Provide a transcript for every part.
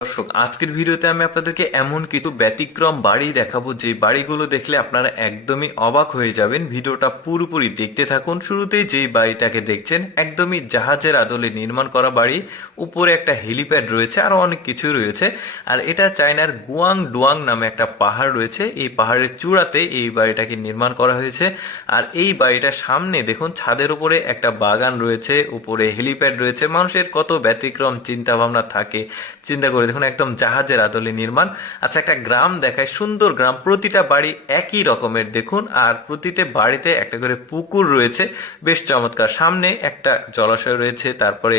দর্শক, আজকের ভিডিওতে আমি আপনাদেরকে এমন কিছু ব্যতিক্রম বাড়ি দেখাবো যে বাড়িগুলো দেখলে আপনারা একদমই অবাক হয়ে যাবেন। ভিডিওটা পুরোপুরি দেখতে থাকুন। শুরুতেই যেই বাড়িটাকে দেখছেন একদমই জাহাজের আদলে নির্মাণ করা বাড়ি। উপরে একটা হেলিপ্যাড রয়েছে, আরো অনেক কিছু রয়েছে। আর এটা চায়নার গুয়াং ডুয়াং নামে একটা পাহাড় রয়েছে, এই পাহাড়ের চূড়াতে এই বাড়িটাকে নির্মাণ করা হয়েছে। আর এই বাড়িটার সামনে দেখুন ছাদের উপরে একটা বাগান রয়েছে, উপরে হেলিপ্যাড রয়েছে। মানুষের কত ব্যতিক্রম চিন্তা ভাবনা থাকে, চিন্তা করে দেখুন, একদম জাহাজের আদলে নির্মাণ। আচ্ছা, একটা গ্রাম দেখায়, সুন্দর গ্রাম, প্রতিটা বাড়ি একই রকমের দেখুন, আর প্রতিটা বাড়িতে একটা করে পুকুর রয়েছে, বেশ চমৎকার। সামনে একটা জলাশয় রয়েছে, তারপরে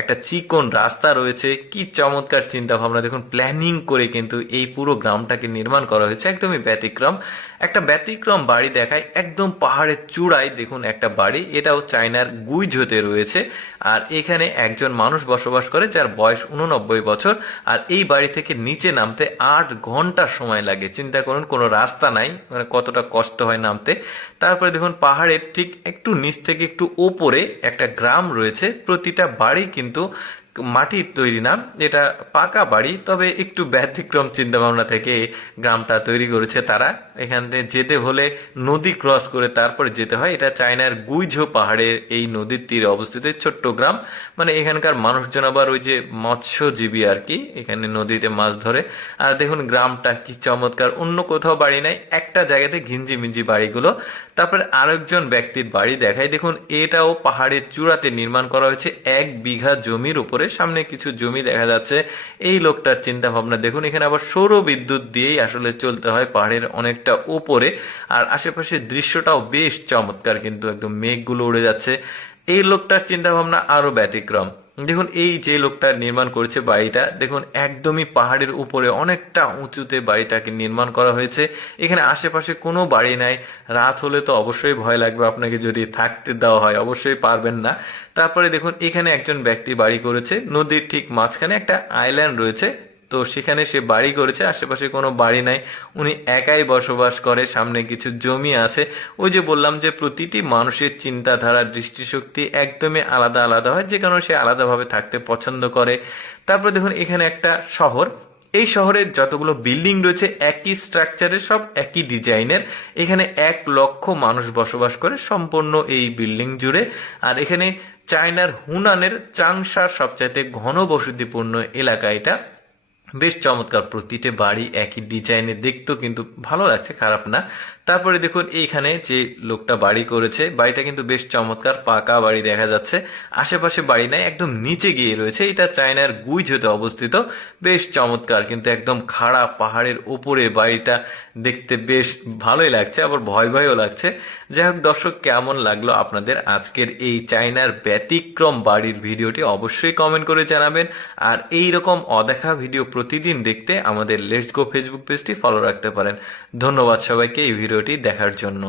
একটা চিকন রাস্তা রয়েছে। কি চমৎকার চিন্তা ভাবনা দেখুন, প্ল্যানিং করে কিন্তু এই পুরো গ্রামটাকে নির্মাণ করা হয়েছে, একদমই ব্যতিক্রম। একটা ব্যতিক্রম বাড়ি দেখায়, একদম পাহাড়ের চূড়ায় দেখুন একটা বাড়ি, এটাও চায়নার গুইঝোতে রয়েছে। আর এখানে একজন মানুষ বসবাস করে যার বয়স 89 বছর। আর এই বাড়ি থেকে নিচে নামতে 8 ঘন্টা সময় লাগে। চিন্তা করুন, কোনো রাস্তা নাই, মানে কতটা কষ্ট হয় নামতে। তারপরে দেখুন পাহাড়ের ঠিক একটু নিচ থেকে একটু ওপরে একটা গ্রাম রয়েছে। প্রতিটা বাড়ি কিন্তু মাটির তৈরি না, এটা পাকা বাড়ি, তবে একটু ব্যতিক্রম চিন্তা ভাবনা থেকে গ্রামটা তৈরি করেছে তারা। এখান থেকে যেতে হলে নদী ক্রস করে তারপরে যেতে হয়। এটা চায়নার গুইঝো পাহাড়ের এই নদীর তীরে অবস্থিত ছোট্ট গ্রাম। মানে এখানকার মানুষজন আবার ওই যে মৎস্যজীবী আর কি, এখানে নদীতে মাছ ধরে। আর দেখুন গ্রামটা কি চমৎকার, অন্য কোথাও বাড়ি নাই, একটা জায়গাতে ঘিঞ্জি মিঞ্জি বাড়িগুলো। তারপরে আরেকজন ব্যক্তির বাড়ি দেখায়, দেখুন এটাও পাহাড়ের চূড়াতে নির্মাণ করা হয়েছে 1 বিঘা জমির উপরে। সামনে কিছু জমি দেখা যাচ্ছে। এই লোকটার চিন্তা ভাবনা দেখুন, এখানে আবার সৌর বিদ্যুৎ দিয়েই আসলে চলতে হয় পাহাড়ের অনেকটা উপরে। আর আশেপাশের দৃশ্যটাও বেশ চমৎকার, কিন্তু একদম মেঘগুলো উড়ে যাচ্ছে। এই লোকটার চিন্তা ভাবনা আরো ব্যতিক্রম। দেখুন এই যে লোকটা নির্মাণ করেছে বাড়িটা, দেখুন একদমই পাহাড়ের উপরে অনেকটা উঁচুতে বাড়িটাকে নির্মাণ করা হয়েছে। এখানে আশেপাশে কোনো বাড়ি নাই। রাত হলে তো অবশ্যই ভয় লাগবে আপনাকে, যদি থাকতে দেওয়া হয় অবশ্যই পারবেন না। তারপরে দেখুন এখানে একজন ব্যক্তি বাড়ি করেছে, নদীর ঠিক মাঝখানে একটা আইল্যান্ড রয়েছে, তো সেখানে সে বাড়ি করেছে। আশেপাশে কোনো বাড়ি নাই, উনি একাই বসবাস করে। সামনে কিছু জমি আছে। ওই যে বললাম যে প্রতিটি মানুষের চিন্তাধারা, দৃষ্টিশক্তি একদমই আলাদা আলাদা হয়, যে কারণে সে আলাদাভাবে থাকতে পছন্দ করে। তারপর দেখুন এখানে একটা শহর, এই শহরের যতগুলো বিল্ডিং রয়েছে একই স্ট্রাকচারের, সব একই ডিজাইনের। এখানে 1 লক্ষ মানুষ বসবাস করে সম্পূর্ণ এই বিল্ডিং জুড়ে। আর এখানে চায়নার হুনানের চাংশার সবচাইতে ঘনবসতিপূর্ণ এলাকা এটা। বেশ চমৎকার, প্রতিটা বাড়ি একই ডিজাইনে, দেখতেও কিন্তু ভালো লাগছে, খারাপ না। তারপরে দেখুন এইখানে যে লোকটা বাড়ি করেছে, বাড়িটা কিন্তু বেশ চমৎকার, পাকা বাড়ি দেখা যাচ্ছে। আশেপাশে বাড়ি নাই, একদম নিচে গিয়ে রয়েছে। এটা চায়নার গুইঝোতে অবস্থিত। বেশ চমৎকার, কিন্তু একদম খাড়া পাহাড়ের উপরে বাড়িটা, দেখতে বেশ ভালোই লাগছে, আবার ভয় ভয়ও লাগছে। যাই হোক দর্শক, কেমন লাগলো আপনাদের আজকের এই চায়নার ব্যতিক্রম বাড়ির ভিডিওটি অবশ্যই কমেন্ট করে জানাবেন। আর এই রকম অদেখা ভিডিও প্রতিদিন দেখতে আমাদের লেটস গো ফেসবুক পেজটি ফলো রাখতে পারেন। ধন্যবাদ সবাইকে এই ভিডিওটি দেখার জন্য।